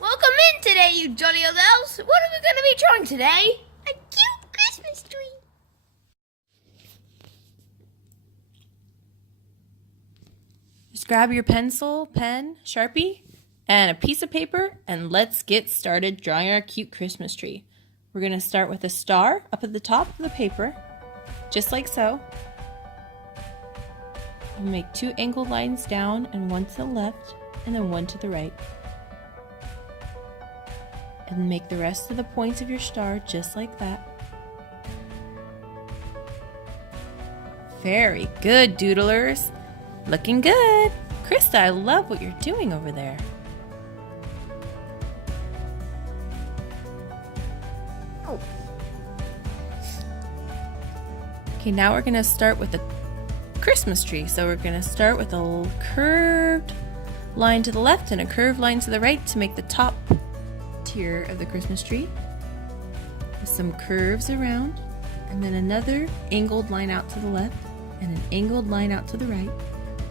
Welcome in today, you jolly old elves. What are we going to be drawing today? A cute Christmas tree. Just grab your pencil, pen, Sharpie, and a piece of paper, and let's get started drawing our cute Christmas tree. We're going to start with a star up at the top of the paper, just like so. We'll make 2 angled lines down, and one to the left, and then one to the right. And make the rest of the points of your star just like that. Very good, doodlers. Looking good. Krista, I love what you're doing over there. Oh. Okay, now we're going to start with the Christmas tree. So we're going to start with a curved line to the left and a curved line to the right to make the top tier of the Christmas tree. With some curves around, and then another angled line out to the left and an angled line out to the right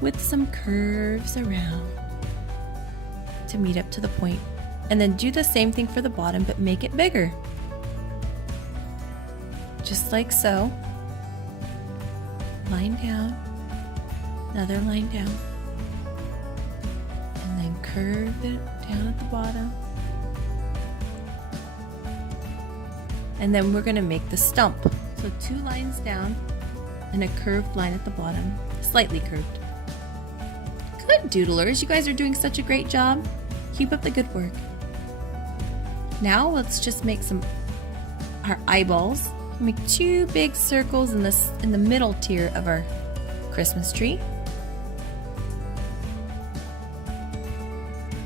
with some curves around to meet up to the point. And then do the same thing for the bottom, but make it bigger. Just like so. Line down, another line down, and then curve it down at the bottom. And then we're going to make the stump. So 2 lines down and a curved line at the bottom, slightly curved. Good, doodlers. You guys are doing such a great job. Keep up the good work. Now let's just make our eyeballs. Make 2 big circles in the middle tier of our Christmas tree.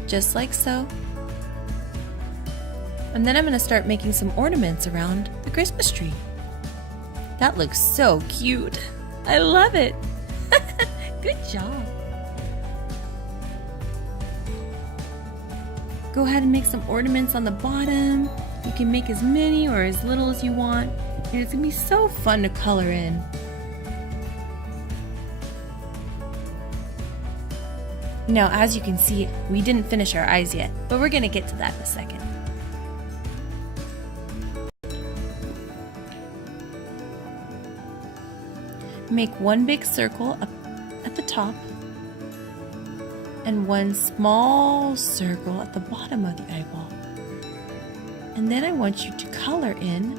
Just like so. And then I'm going to start making some ornaments around the Christmas tree. That looks so cute. I love it. Good job. Go ahead and make some ornaments on the bottom. You can make as many or as little as you want. And it's going to be so fun to color in. Now, as you can see, we didn't finish our eyes yet, but we're going to get to that in a second. Make 1 big circle up at the top and 1 small circle at the bottom of the eyeball. And then I want you to color in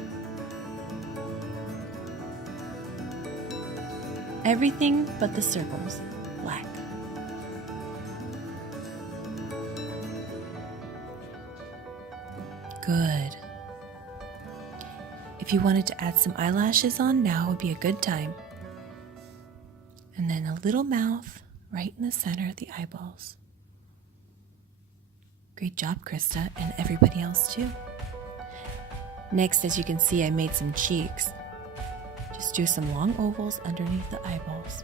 everything but the circles black. Good. If you wanted to add some eyelashes on, now would be a good time. And then a little mouth right in the center of the eyeballs. Great job, Krista, and everybody else too. Next, as you can see, I made some cheeks. Just do some long ovals underneath the eyeballs.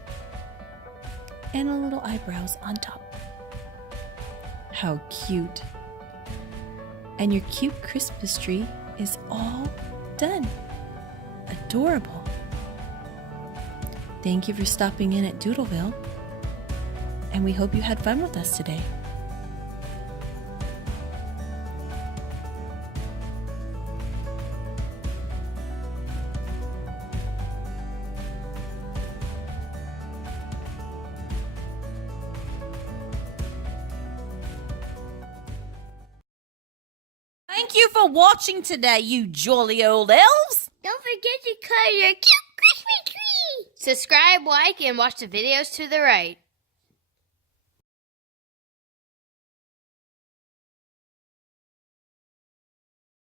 And a little eyebrows on top. How cute. And your cute Christmas tree is all done. Adorable. Thank you for stopping in at Doodleville, and we hope you had fun with us today. Thank you for watching today, you jolly old elves. Don't forget to color your cute Christmas tree. Subscribe, like, and watch the videos to the right.